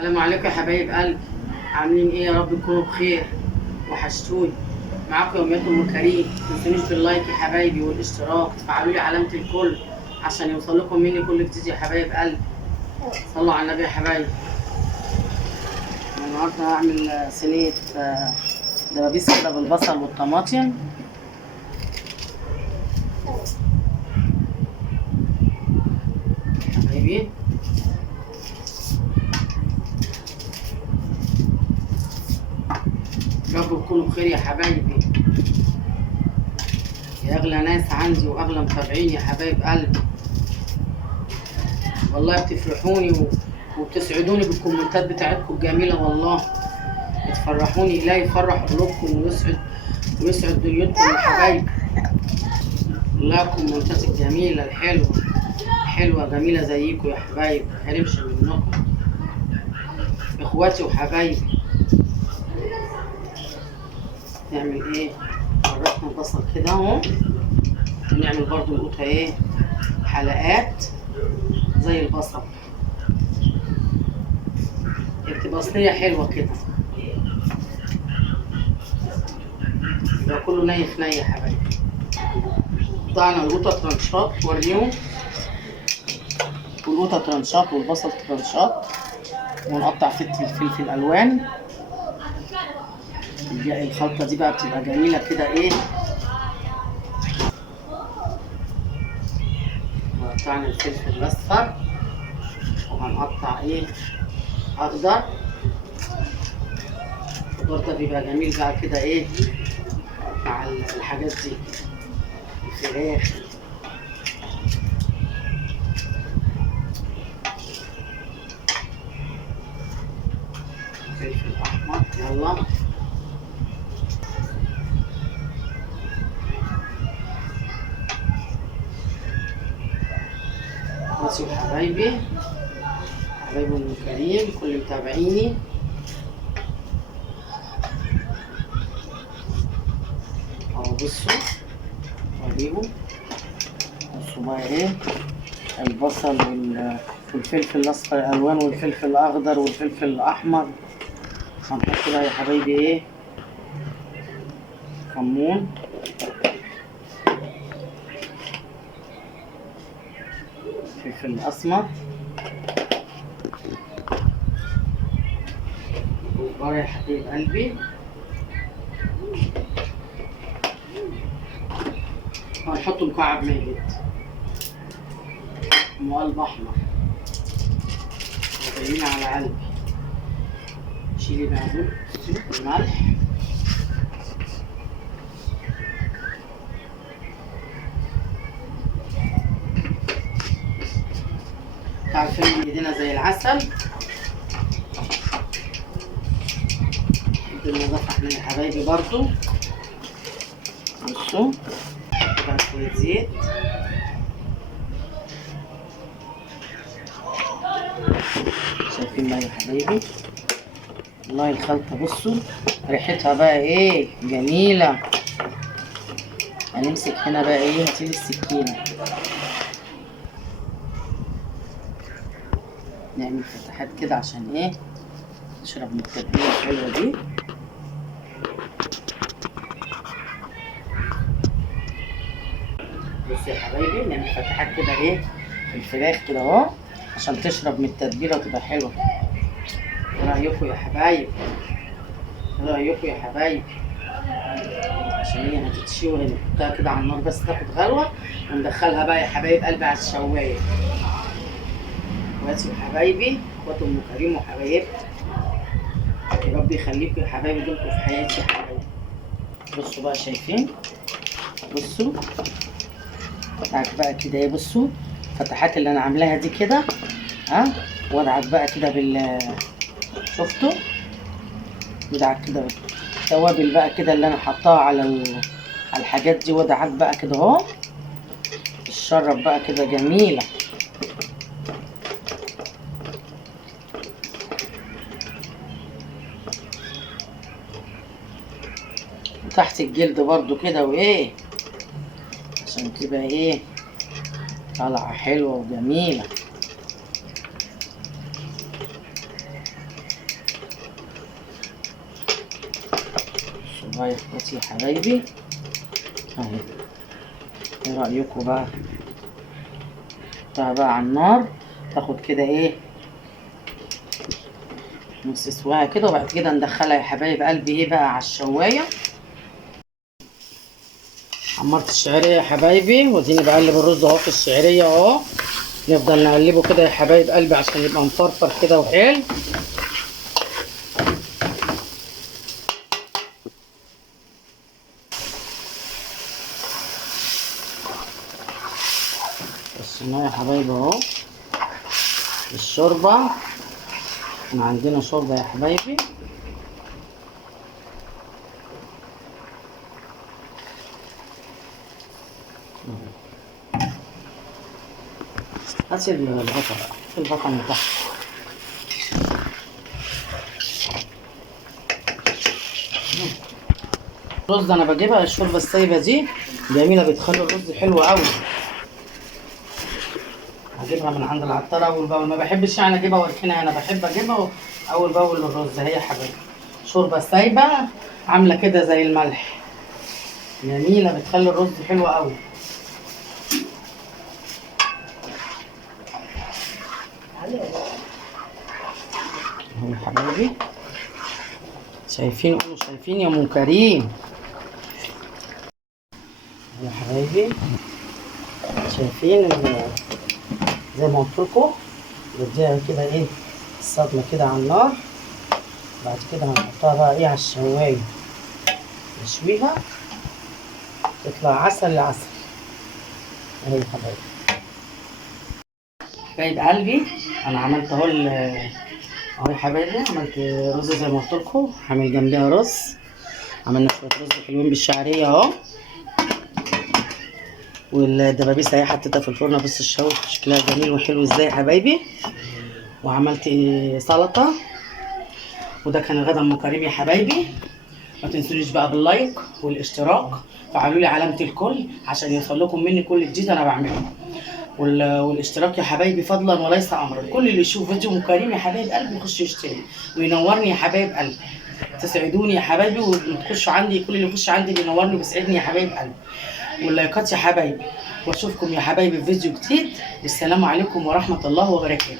السلام عليكم يا حبايب قلبي، عاملين ايه؟ يا رب تكونوا بخير. وحشتوني. معاكم يوميات ام كريم. متنسونيش باللايك يا حبايبي والاشتراك، تفعلوا لي علامه الكل عشان يوصل لكم مني كل جديد يا حبايب قلبي. صلوا على النبي يا حبايبي. النهارده هعمل صينيه دبابيس كده بالبصل والطماطم. حبايبي يا رب تكونوا بخير يا حبايبي، يا اغلى ناس عندي واغلى متابعين يا حبايب قلبي. والله بتفرحوني وبتسعدوني بالكومنتات بتاعتكم الجميله، والله بتفرحوني. إلهي يفرح قلوبكم ويسعد دنيتكم يا حبايبي. والله الكومنتات الجميله الحلوه جميله زيكم يا حبايبي، محرمش منكم اخواتي وحبايبي. نعمل ايه؟ فرطنا البصل كده اهو، ونعمل برضو نقطها ايه؟ حلقات زي البصل، بتبقى صينيه حلوه كده، يبقى كله ني في ني يا حبايبي. قطعنا القطه ترانشات وريهم، والقطه ترانشات والبصل ترانشات، ونقطع فلفل الوان. الخلطه دي بقى بتبقى جميله كده ايه. قطعنا الفلفل الاصفر، وهنقطع ايه؟ اخضر. الخضار ده بيبقى جميل بقى كده ايه مع الحاجات دي، الفراخ. فلفل احمر، يلا بصوا حبايبي ام كريم، كل متابعيني. اهو بصوا وريهم، بصوا بقى ايه البصل والفلفل الاصفر الالوان والفلفل الاخضر والفلفل الاحمر. هنحط بقى يا حبايبي ايه؟ كمون، فلفل اسمر، كزبره يا حبيب قلبي. هنحط مكعب ماجد وقلب احمر، وجايين على قلبي. شيلي بقى دول الملح، عارفين ايدينا زي العسل. بالنظافة احنا يا حبايبي برضو. بصوا بقى شوية زيت، شايفين بقى يا حبايبي؟ والله الخلطة بصوا ريحتها بقى ايه جميلة. هنمسك هنا بقى ايه، هاتيلي السكينة، نعمل فتحات كده عشان ايه؟ نشرب من التتبيلة الحلوة دي. بصوا يا حبايبي نعمل فتحات كده ايه في الفراخ كده اهو، عشان تشرب من التتبيلة وتبقى حلوة. ايه رأيكم يا حبايبي؟ ايه رأيكم يا حبايبي؟ عشان هي هتتشوي، نحطها كده على النار بس تاخد غلوة، وندخلها بقى يا حبايب قلبي على الشواية. اخواتي وحبايبي، اخوات ام كريم وحبايبتي، يا رب يخليكم يا حبايبي، دولكم في حياتي يا حبايبي. بصوا بقى شايفين؟ بصوا ادعك بقى كده ايه، بصوا الفتحات اللي انا عاملاها دي كده، ها، وادعك بقى كده شفتوا؟ ودعك كده بالتوابل بقى كده اللي انا حطاها على الحاجات دي، وادعك بقى كده اهو، تشرب بقى كده جميله. تحت الجلد برضو كده وايه، عشان تبقى ايه طالعه حلوه وجميله. يا اخواتي يا حبايبي اهي. ايه رايكم بقى؟ نحطها بقى على النار تاخد كده ايه نص سواها كده، وبعد كده ندخلها يا حبايب قلبي ايه بقى على الشوايه. حمرت الشعريه يا حبايبي، واديني بقلب الرز اهو في الشعريه اهو. نفضل نقلبه كده يا حبايب قلبي عشان يبقى مفرفر كده وحلو. بس يا حبايبي اهو الشوربه، احنا عندنا شوربه يا حبايبي. هات الغطا بقى، الغطا من تحت. الرز انا بجيبها الشوربه السايبه دي جميله، بتخلي الرز حلو قوي. هجيبها من عند العطار اول باول، ما بحبش يعني اجيبها واركنها، انا بحب اجيبها اول باول للرز. هي يا حبايبي شوربه سايبه عامله كده زي الملح، جميله بتخلي الرز حلو قوي. اهو يا حبايبي شايفين؟ قولوا شايفين يا ام كريم؟ يا حبايبي شايفين زي ما قلت لكم نديها كده ايه الصدمه كده على النار. بعد كده هنحطها بقى ايه على الشوايه نشويها تطلع عسل العسل. اهي يا حبايبي حبايب قلبي انا عملت اهو اهو يا حبايبي، عملت رز زي ما قلت لكم، هعمل جنبيها رز. عملنا شويه رز حلوين بالشعريه اهو، والدبابيس اهي حطيتها في الفرن بس الشوي شكلها جميل وحلو ازاي يا حبايبي. وعملت سلطه، وده كان الغدا ام كريم يا حبايبي. ما تنسونيش بقى باللايك والاشتراك، فعلوا لي علامه الكل عشان يوصل لكم مني كل جديد انا بعمله. والاشتراك يا حبايبي فضلا وليس امرا. كل اللي يشوف فيديو ام كريم يا حبايب قلبي يخش يشتري وينورني يا حبايب قلبي. تسعدوني يا حبايبي، وتخشوا عندي، كل اللي يخش عندي بينورني وبيسعدني يا حبايب قلبي. واللايكات يا حبايبي، واشوفكم يا حبايبي في فيديو جديد. والسلام عليكم ورحمه الله وبركاته.